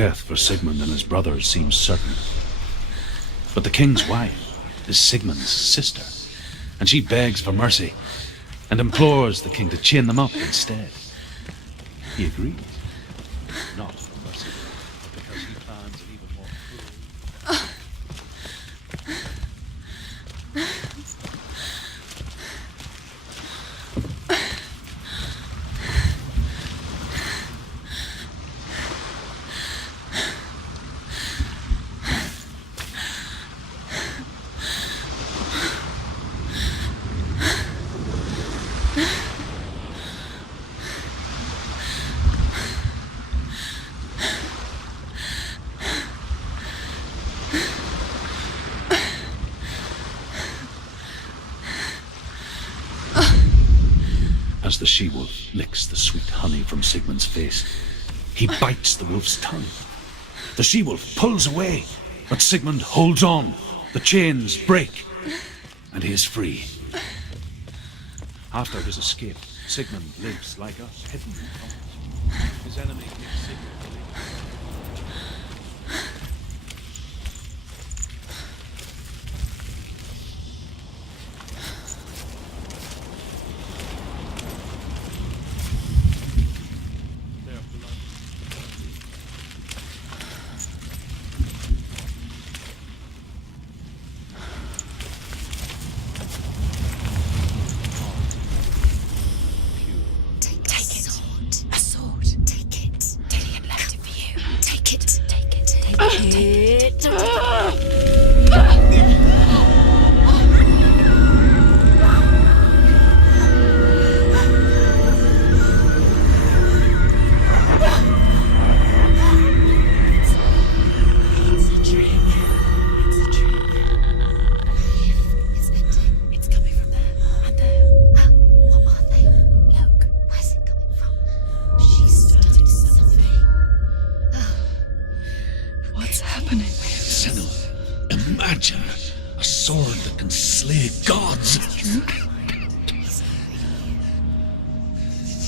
death for Sigmund and his brothers seems certain. But the king's wife is Sigmund's sister, and she begs for mercy and implores the king to chain them up instead. He agrees, not for mercy, but because he plans an even more cruel... As the she-wolf licks the sweet honey from Sigmund's face, he bites the wolf's tongue. The she-wolf pulls away, but Sigmund holds on. The chains break, and he is free. After his escape, Sigmund lives like us, hidden in thought. His enemy makes Sigmund believe. Imagine a sword that can slay gods.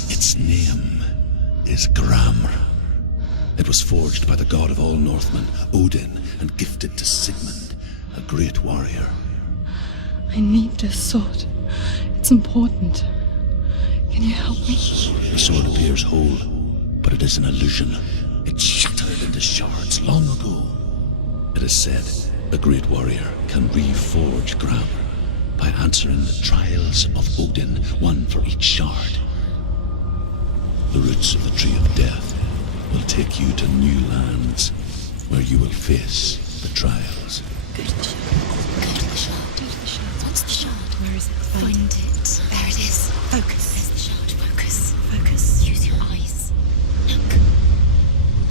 Its name is Gram. It was forged by the god of all Northmen, Odin, and gifted to Sigmund, a great warrior. I need this sword. It's important. Can you help me? The sword appears whole, but it is an illusion. It shattered into shards long ago. It is said a great warrior can reforge Gram by answering the trials of Odin, one for each shard. The roots of the tree of death will take you to new lands where you will face the trials. Go to the shard. Go to the shard. Go to the shard. What's the shard? Where is it? Find it. There it is. Focus. There's the shard. Focus. Focus. Use your eyes. Look.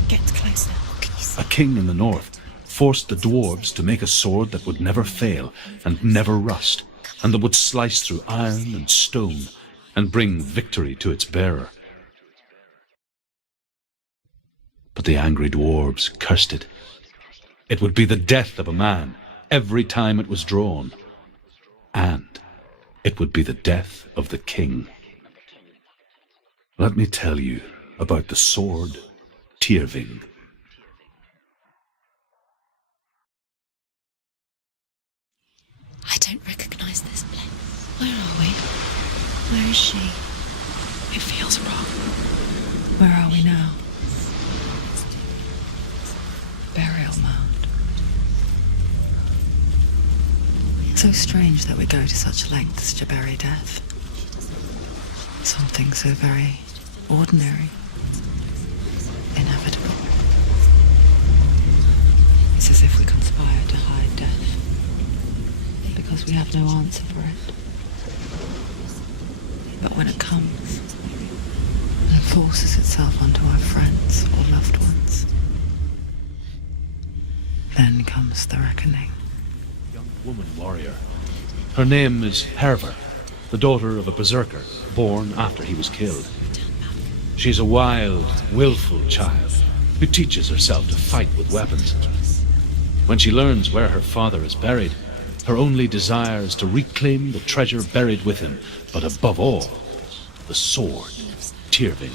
Get closer. What can you see? A king in the north forced the dwarves to make a sword that would never fail and never rust, and that would slice through iron and stone and bring victory to its bearer. But the angry dwarves cursed it. It would be the death of a man every time it was drawn, and it would be the death of the king. Let me tell you about the sword Tyrving. I don't recognize this place. Where are we? Where is she? It feels wrong. Where are we now? Burial mound. So strange that we go to such lengths to bury death. Something so very ordinary, inevitable. It's as if we conspire to hide death, because we have no answer for it. But when it comes and forces itself onto our friends or loved ones, then comes the reckoning. Young woman warrior. Her name is Herver, the daughter of a berserker born after he was killed. She's a wild, willful child who teaches herself to fight with weapons. When she learns where her father is buried, her only desire is to reclaim the treasure buried with him, but above all, the sword, Tyrving.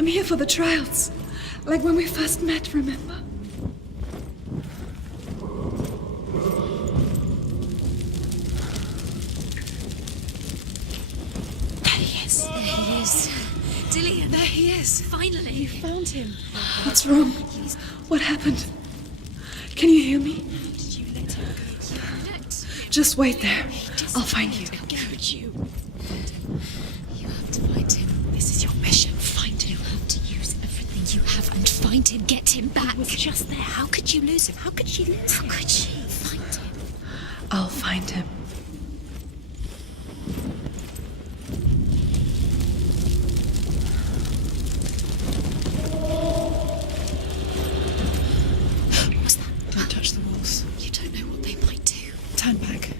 I'm here for the trials. Like when we first met, remember? There he is. There he is. Dillian, there he is. Finally. You found him. What's wrong? What happened? Can you hear me? Did you let him go? Just wait there. I'll find you. You have to find him. This is your mission. Find him. You have to use everything you have and find him. Get him back. He was just there. How could you lose him? How could she lose him? How could she? Find him. I'll find him. What was that? Don't touch the walls. You don't know what they might do. Turn back.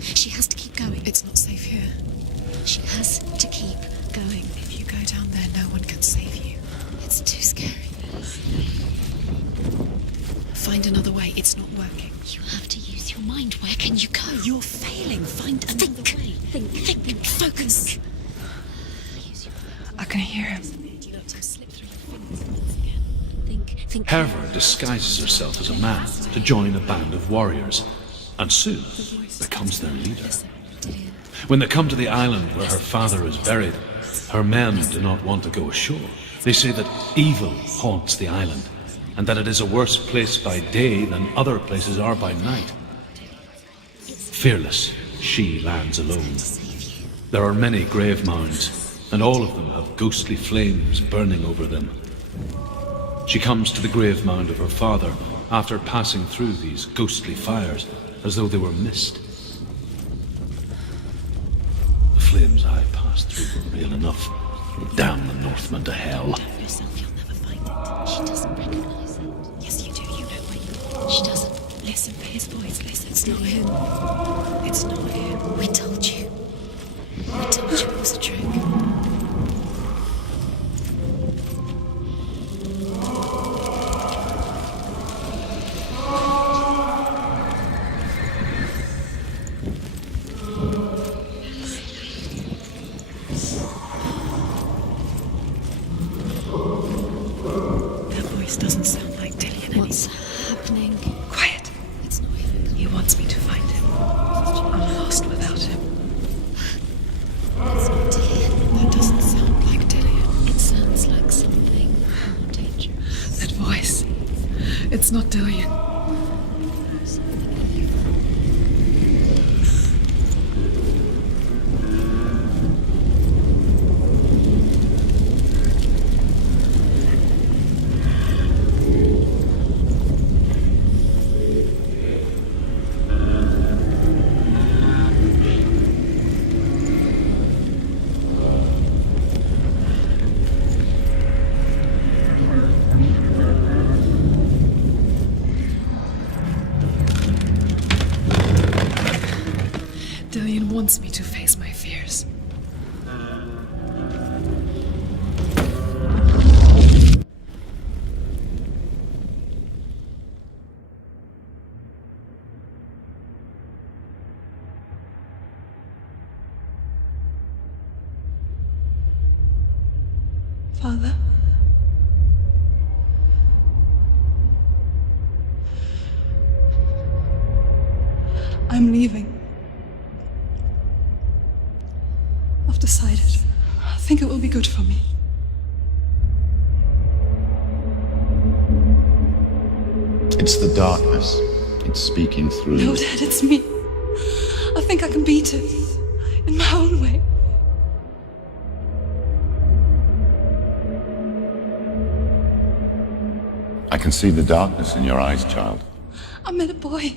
She has to keep going. It's not safe here. She has to keep going. If you go down there, no one can save you. It's too scary. Find another way. It's not working. You have to use your mind. Where can you go? You're failing. Find another way. Think. Focus. I can hear him. Think. Herva disguises herself as a man to join a band of warriors, and soon becomes their leader. When they come to the island where her father is buried, her men do not want to go ashore. They say that evil haunts the island, and that it is a worse place by day than other places are by night. Fearless, she lands alone. There are many grave mounds, and all of them have ghostly flames burning over them. She comes to the grave mound of her father after passing through these ghostly fires as though they were mist. The flames I passed through were real enough. Damn the Northmen to hell. Tell yourself you'll never find it. She doesn't recognize it. Yes, you do. You know where you are. She doesn't. Listen for his voice. Listen. It's not him. It's not him. We told you. We told you it was a trick. Doesn't sound like Dillian anymore. What's happening? Quiet. It's not him. He wants me to find him. I'm lost without him. It's not Dillian. That doesn't sound like Dillian. It sounds like something more dangerous. That voice. It's not Dillian. Dillian wants me to face my fears. Father? I'm leaving. I've decided. I think it will be good for me. It's the darkness. It's speaking through No, you. Dad, it's me. I think I can beat it. In my own way. I can see the darkness in your eyes, child. I met a boy.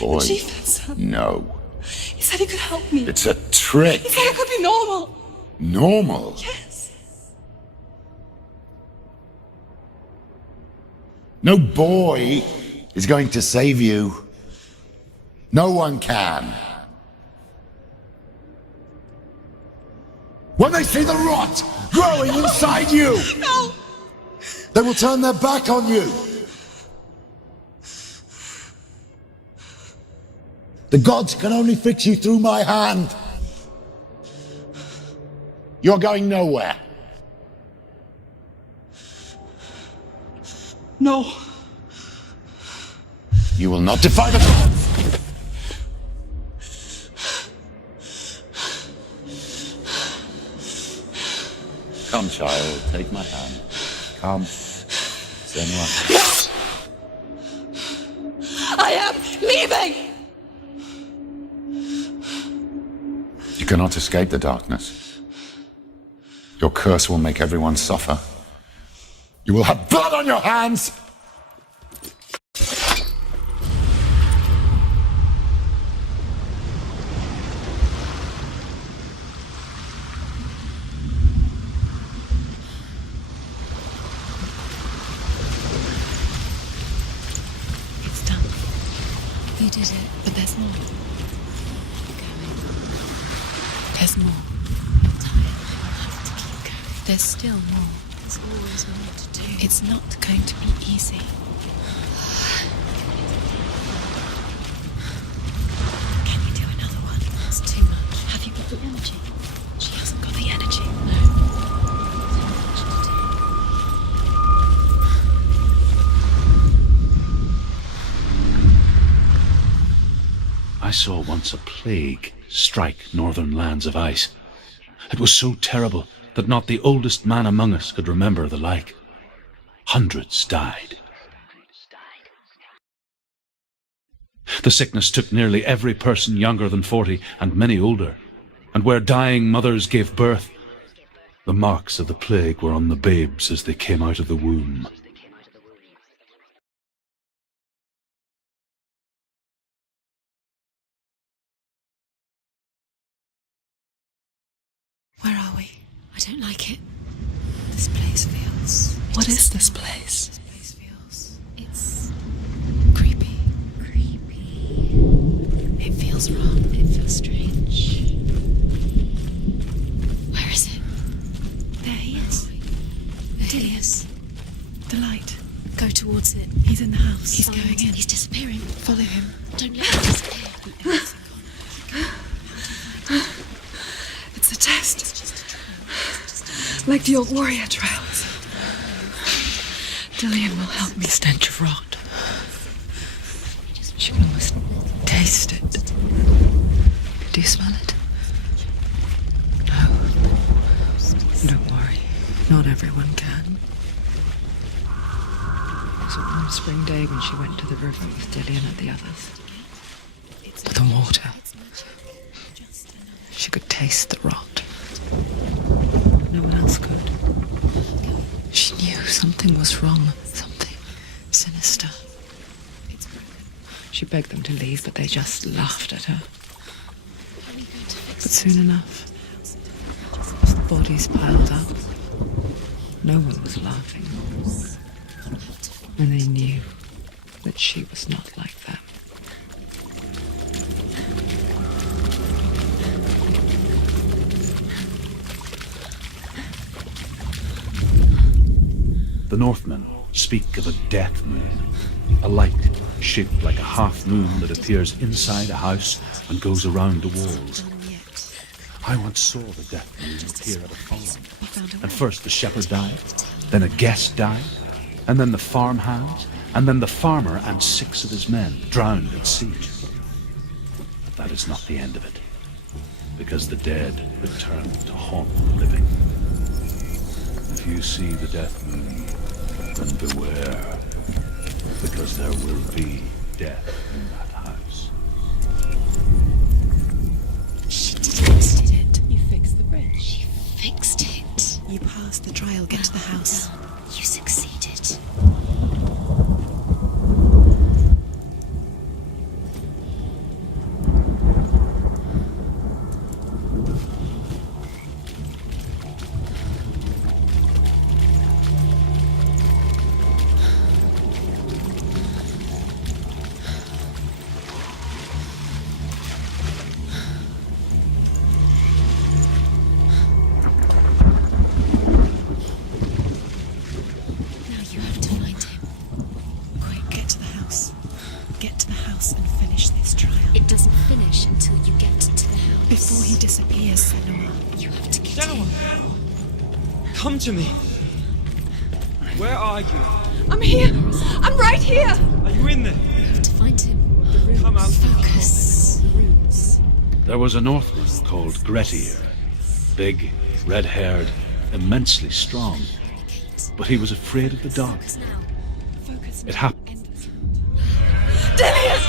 Boy. The chieftain's son. No. He said he could help me. It's a trick. He said I could be normal. Normal. Yes. No boy is going to save you. No one can. When they see the rot growing inside you, No! they will turn their back on you. The gods can only fix you through my hand. You're going nowhere. No. You will not defy the gods! Come, child, take my hand. Come. Senua. I am leaving! You cannot escape the darkness. Your curse will make everyone suffer. You will have blood on your hands! It's done. You did it, but there's more. Keep going. There's more. I'm tired. I will have to keep going. There's still more. There's always more to do. It's not going to be easy. Can you do another one? It's too much. Have you got the energy? She hasn't got the energy. No. Too much to do. I saw once a plague strike northern lands of ice. It was so terrible that not the oldest man among us could remember the like. Hundreds died. The sickness took nearly every person younger than 40 and many older, and where dying mothers gave birth, the marks of the plague were on the babes as they came out of the womb. Where are we? I don't like it. This place feels... What is this place? This place feels... It's... creepy. Creepy. It feels wrong. It feels strange. Where is it? There he is. There he is. The light. Go towards it. He's in the house. He's going in. He's disappearing. Follow him. Don't let him disappear. It's a test. Like the old warrior trials. Dillian will help me. Stench of rot. She can almost taste it. Do you smell it? No. Don't worry. Not everyone can. It was one spring day when she went to the river with Dillian and the others. The water. She could taste the rot. No one else could. She knew something was wrong, something sinister. She begged them to leave, but they just laughed at her. But soon enough, the bodies piled up. No one was laughing. And they knew that she was not like them. The Northmen speak of a death moon, a light shaped like a half moon that appears inside a house and goes around the walls. I once saw the death moon appear at a farm, and first the shepherd died, then a guest died, and then the farmhands, and then the farmer and 6 of his men drowned at sea. But that is not the end of it, because the dead return to haunt the living. If you see the death moon, then beware, because there will be death in that house. She fixed it. You fixed the bridge. She fixed it. You passed the trial. Get to the house. You succeeded. Before he disappears, Senua, you have to get him. Come to me. Where are you? I'm here. I'm right here. Are you in there? We have to find him. Come out. Focus. There was a Northman called Grettir. Big, red-haired, immensely strong. But he was afraid of the dark. It happened. Dillian!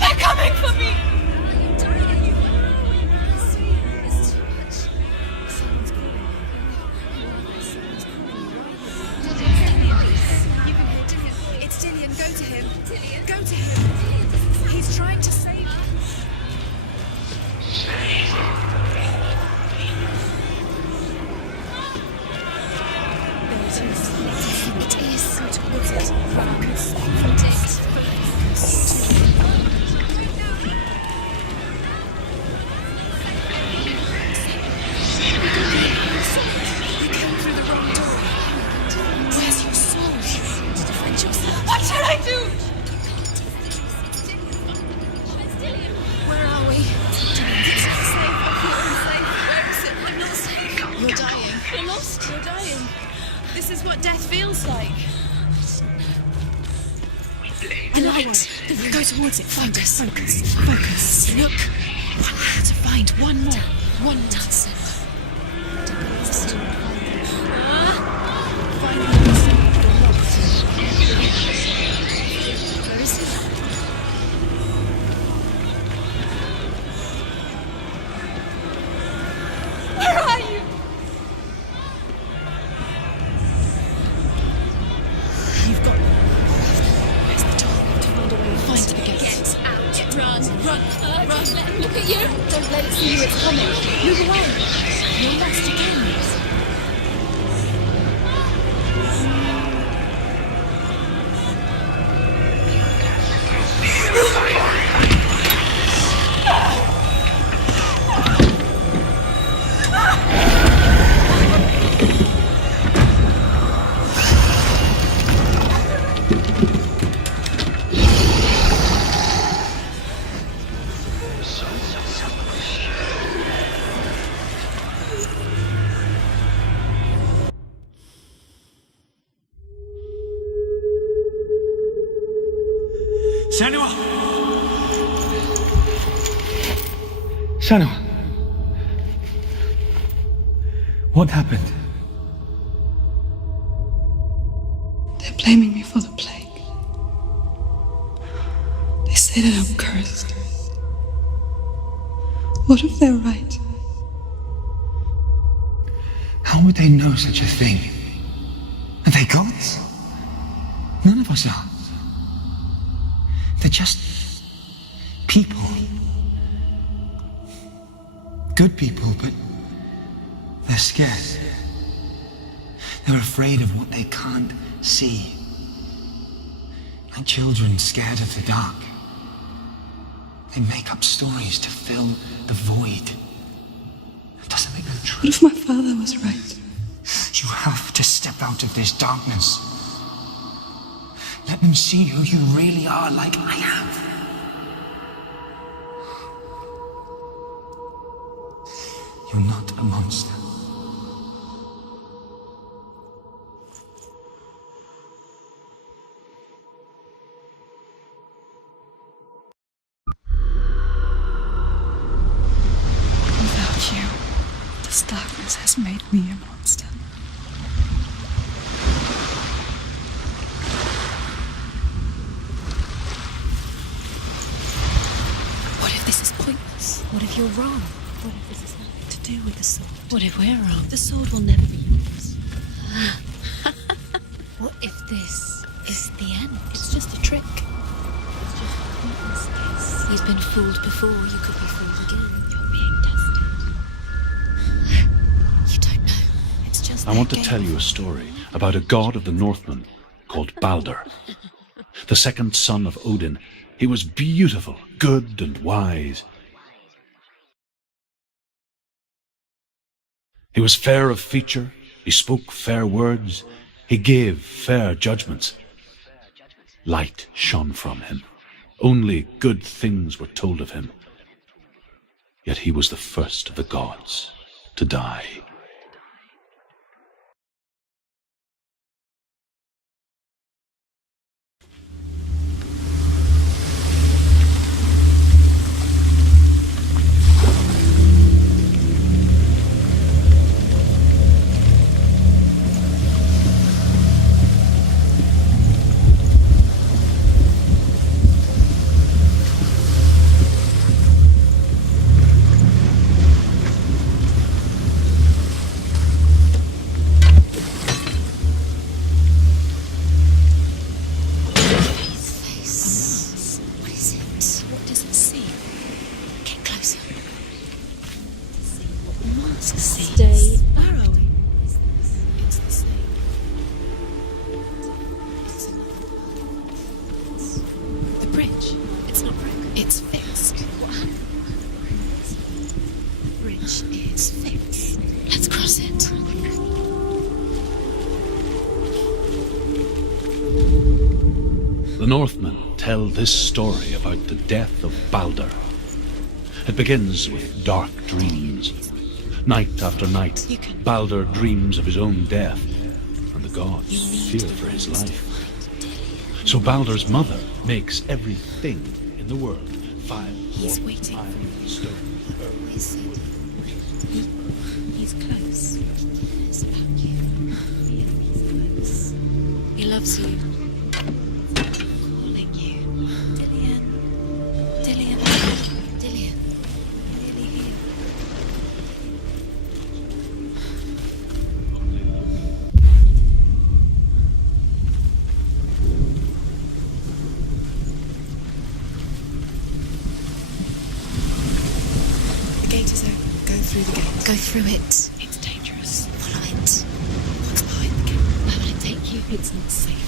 They're coming for me! It's Dillian, go to him. Go to him. He's trying to save you. It is. Go towards it. Focus. Predict. Focus. You came through the wrong door. Where's your sword? To defend yourself. What should I do? Where are we? It's safe. I feel unsafe. Where is it? I'm not safe. You're dying. You're lost. You're dying. This is what death feels like. The light. Go towards it. Focus. Focus. Focus. Look. To find one more. One Johnson. Where is he? Where are you? You've got. Where's the door? To find a way to find the gate. Get out. Run. Run. Run. Look at you. Don't let it see you. It's coming. Move away. You're lost again. Senua! Senua! What happened? They're blaming me for the plague. They say that I'm cursed. What if they're right? How would they know such a thing? Are they gods? None of us are. They're just people. Good people, but they're scared. They're afraid of what they can't see. Like children scared of the dark. They make up stories to fill the void. That doesn't make them true. What if my father was right? You have to step out of this darkness. Let them see who you really are, like I have. You're not a monster. Without you, this darkness has made me a monster. What if this is pointless? What if you're wrong? What if this has nothing to do with the sword? What if we're wrong? The sword will never be yours. What if this is the end? It's just a trick. It's just a pointless case. You've been fooled before. You could be fooled again. You're being tested. You don't know. It's just I want to tell you a story about a god of the Northmen called Balder. The second son of Odin. He was beautiful, good and wise. He was fair of feature, he spoke fair words, he gave fair judgments. Light shone from him. Only good things were told of him. Yet he was the first of the gods to die. The Northmen tell this story about the death of Balder. It begins with dark dreams. Night after night, Balder dreams of his own death, and the gods fear for his life. So Balder's mother makes everything in the world: fire, He's water, waiting. iron, stone, earth. He's close. It's about you. He's close. He loves you. Calling you. Dillian. Dillian. Dillian. Nearly here. The gate is open. Go through the gate. Go through it. It's dangerous. Follow it. What's behind the gate? Where will it take you? It's not safe.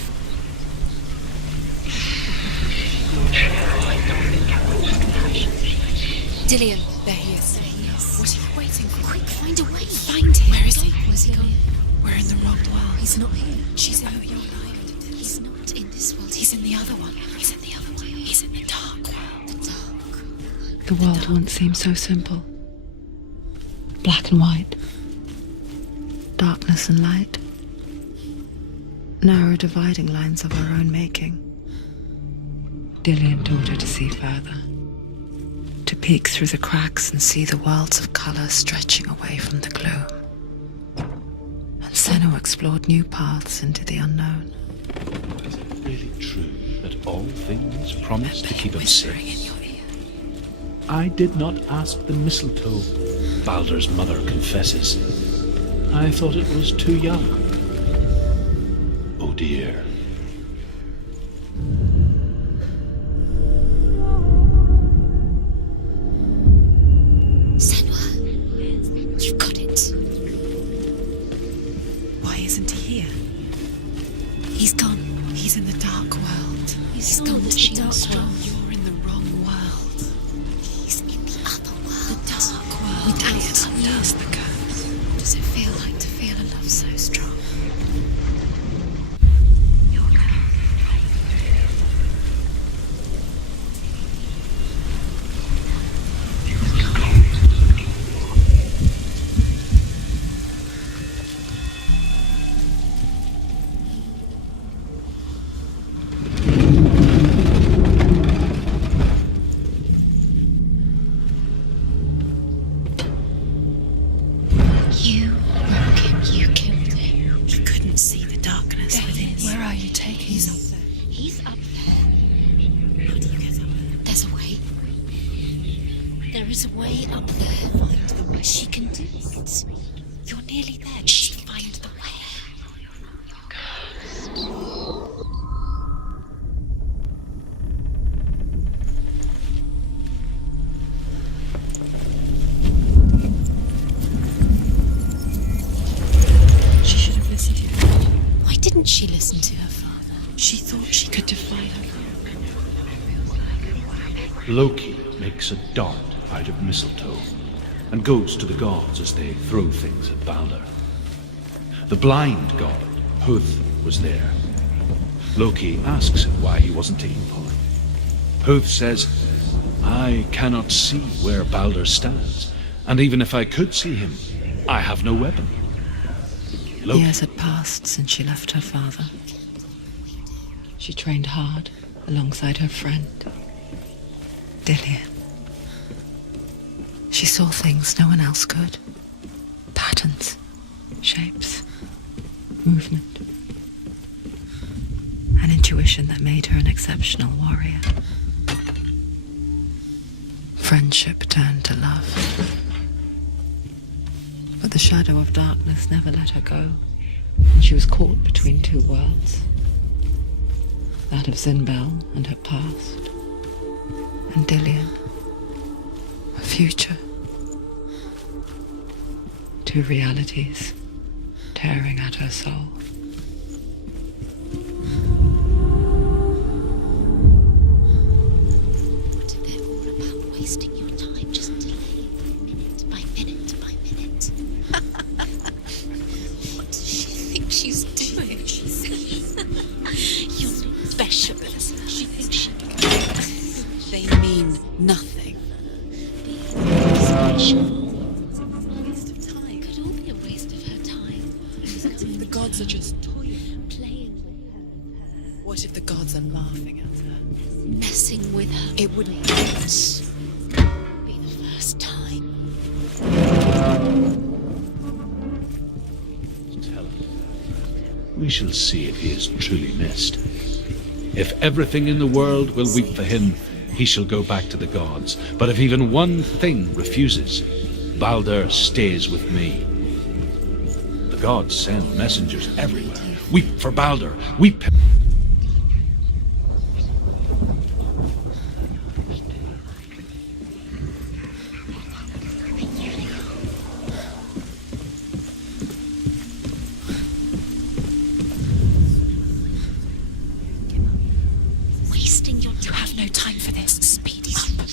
Dillian, there he is. There he is. What are you waiting for? Quick, find a way. Find him. Where is he? Where's he gone? We're in the wrong world. He's not here. She's over your life. He's not in this world. He's in the other one. He's in the other one. He's in the dark world. The dark. The world once seemed so simple. Black and white. Darkness and light. Narrow dividing lines of our own making. Dillian taught her to see further. To peek through the cracks and see the worlds of colour stretching away from the gloom. And Senua explored new paths into the unknown. Is it really true that all things promise to keep us Whispering in safe? your ear. I did not ask the mistletoe, Balder's mother confesses. I thought it was too young. Oh dear. Senua, you've got it. Why isn't he here? He's gone. He's in the dark world. He's gone to the dark world. You're in the wrong world. He's in the other world. The dark world. We don't Yes, the curse. What does it feel like to feel a love so strong? Your You broke him. You killed him. He couldn't see the darkness There within. he is. Where are you taking He's him? up there. He's up there. How do you get up there? There's a way. There is a way up there. Find the way. She can do it. You're nearly there. Just find the way. She should have listened to you. Why didn't she listen to her father? She thought she could defy her. Loki makes a dart out of mistletoe and goes to the gods as they throw things at Balder. The blind god, Huth, was there. Loki asks him why he wasn't taking part. Huth says, I cannot see where Balder stands, and even if I could see him, I have no weapon. Loki Years had passed since she left her father. She trained hard alongside her friend, Dillian. She saw things no one else could. Patterns, shapes, movement. An intuition that made her an exceptional warrior. Friendship turned to love. But the shadow of darkness never let her go, and she was caught between two worlds. That of Zinbel and her past, and Dillian, her future. Two realities tearing at her soul. What if they're all about wasting your time, just delaying minute by minute by minute? What does she think she's doing? You're special. gods are just toying, playing with her. what if the gods are laughing at her? Messing with her. It wouldn't be the first time. Tell him. We shall see if he is truly missed. If everything in the world will weep for him, he shall go back to the gods. But if even one thing refuses, Balder stays with me. The gods send messengers everywhere. Weep for Balder. Weep. Wasting your time. You have no time for this. Speed up.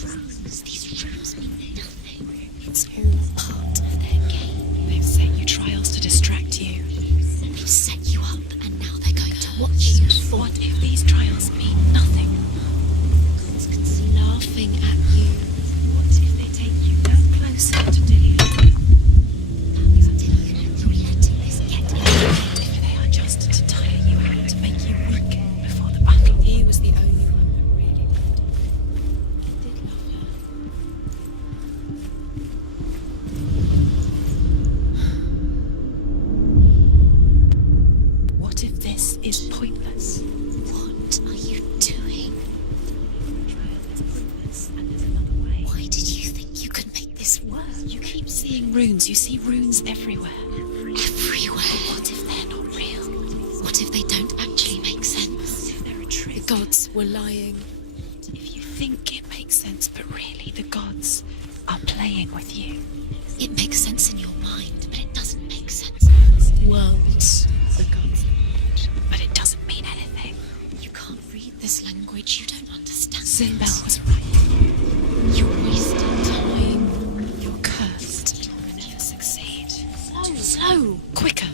These rooms mean nothing. It's all part of their game. They've set you trials to distract you. They've set you up, and now they're going to watch you fall. What if these trials mean nothing? Laughing at you. What if they take you no closer to Dillion? You're letting this get in. If they are just to tire you out, to make you weak before the battle. He was the only one who really loved her. He did love her. What if this is pointless? What are you doing? It's pointless, and there's another way. Why did you think you could make this work? You keep seeing runes. You see runes everywhere. Everywhere. But what if they're not real? What if they don't actually make sense? What if they're a trick? The gods were lying. If you think it makes sense, but really the gods are playing with you. It makes sense in your mind, but it doesn't make sense. Worlds. The gods, but it doesn't mean anything. You can't read this language. You don't understand. Sinbel was right. You're wasting time. You're cursed. You'll never succeed. Slow. Quicker.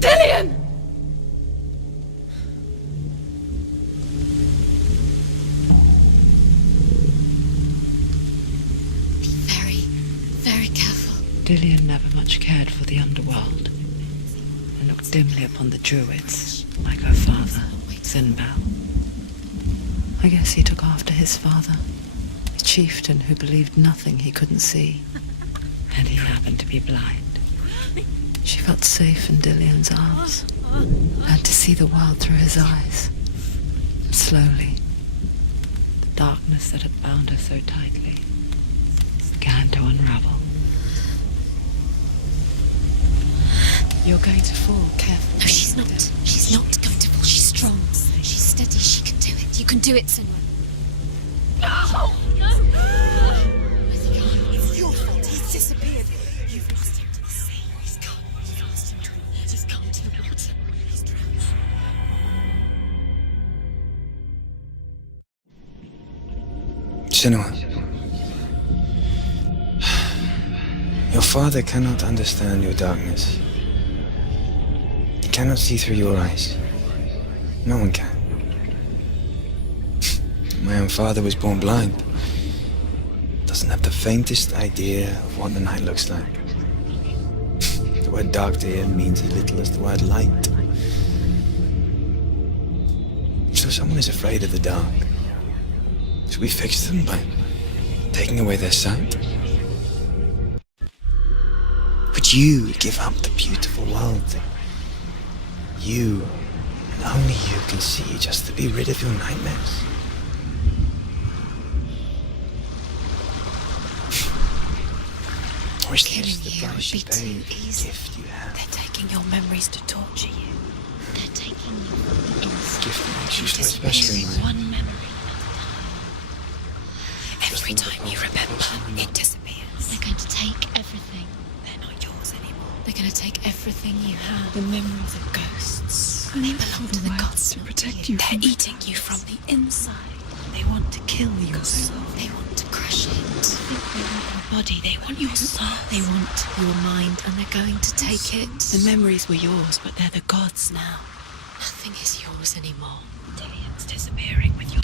Dillion! Be very, very careful. Dillion never much cared for the underworld, and looked dimly upon the druids, like her father, Sinbel. I guess he took after his father, a chieftain who believed nothing he couldn't see, and he happened to be blind. She felt safe in Dillion's arms, had to see the world through his eyes. Slowly, the darkness that had bound her so tightly began to unravel. You're going to fall, careful. No, she's not. She's not going to fall. She's strong. She's steady. She can do it. You can do it, Senua. No! It's your fault. He's disappeared. You've lost him to the sea. He's gone. You've lost him to it. He's gone to the water. He's drowned. Senua. Your father cannot understand your darkness. He cannot see through your eyes. No one can. My own father was born blind. Doesn't have the faintest idea of what the night looks like. The word dark to him means as little as the word light. So someone is afraid of the dark. Should we fix them by taking away their sight? Would you give up the beautiful world that you, and only you, can see just to be rid of your nightmares? Or is this the price you pay for the gift you have? They're taking your memories to torture you. They're taking you from the inside. Gift that makes you so Just special, bury man. one memory. Every time you remember, it disappears. They're going to take everything. They're not yours anymore. They're going to take everything you have. The memories of ghosts. They belong to the gods, to not protect you. you. They're eating you from the inside. They want to kill your soul. They want to crush it. They want your body. They want your soul. They want your mind, and they're going to take it. The memories were yours, but they're the gods now. Nothing is yours anymore. Dillion's disappearing with your